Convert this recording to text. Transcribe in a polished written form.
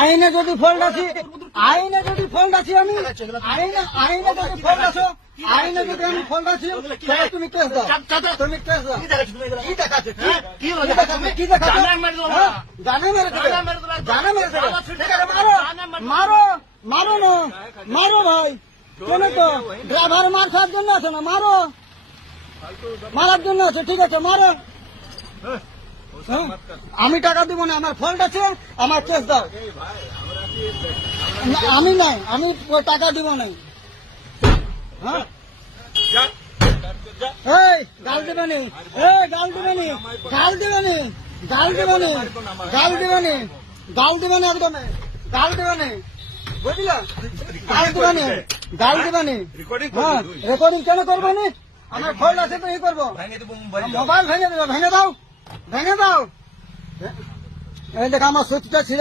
আইনে যদি ফল্ট আছি আমি আইনে যদি ফল্ট আছি আমি ফল্ট আছি তাহলে তুমি কেস দাও, তুমি কেস দাও। কি দেখাচ্ছে? কি দেখাচ্ছে? জানে মেরে দেবে, জানে মেরে দেবে। ঠিক আছে, মারো মারো না, মারো ভাই। কেন তো ড্রাইভার মার খাওয়ার জন্য আছে না, মারো, মারার জন্য আছে। ঠিক আছে, মারো। আমি টাকা দিব না, আমার ফল্ট আছে, আমার কেস দাও। আমি নাই, আমি টাকা দিব না। হ্যাঁ, এই গাল দিবেনি, গাল দিবেনি, গাল দিবেনি, গাল দিবেনি, গাল দিবেনি, গাল দিবেনি, একদম গাল দিবেনি, বুঝলা? গাল দিবেনি, গাল দিবেনি। হ্যাঁ, রেকর্ডিং কেন করবো নি? আমার ফল্ট আছে তো এই করবো। মোবাইল ভেঙে দেবো, ভেঙে দাও, ভেঙে দাও। এই দেখ আমার সুচটা ছিল।